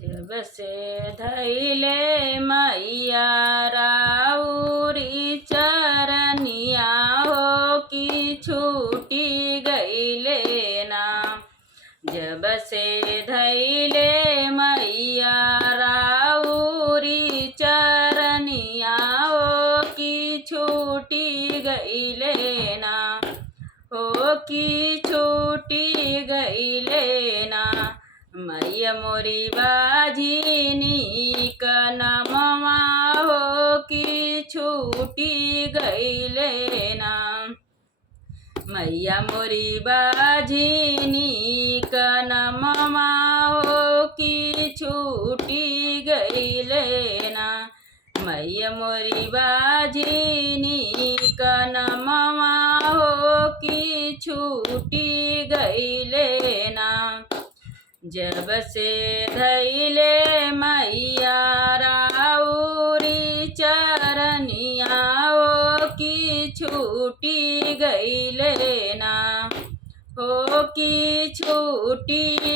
जब से धैले मैया राउरी चरनिया हो कि छूटी गईले ना। जब से धैले मैया राउरी चरनिया हो कि छूटी गईले ना। हो कि छूटी गईले ना। मैया मोरी बाझिनी कनमवा हो कि छूटी गईले ना। मैया मोरी बाझिनी कनमवा हो कि छूटी गईले ना। मैया मोरी बाझिनी कनमवा हो कि छूटी गईले ना। जब से धैले मैया राउरी चरनिया हो कि छूटी गईले ना। हो कि छूटी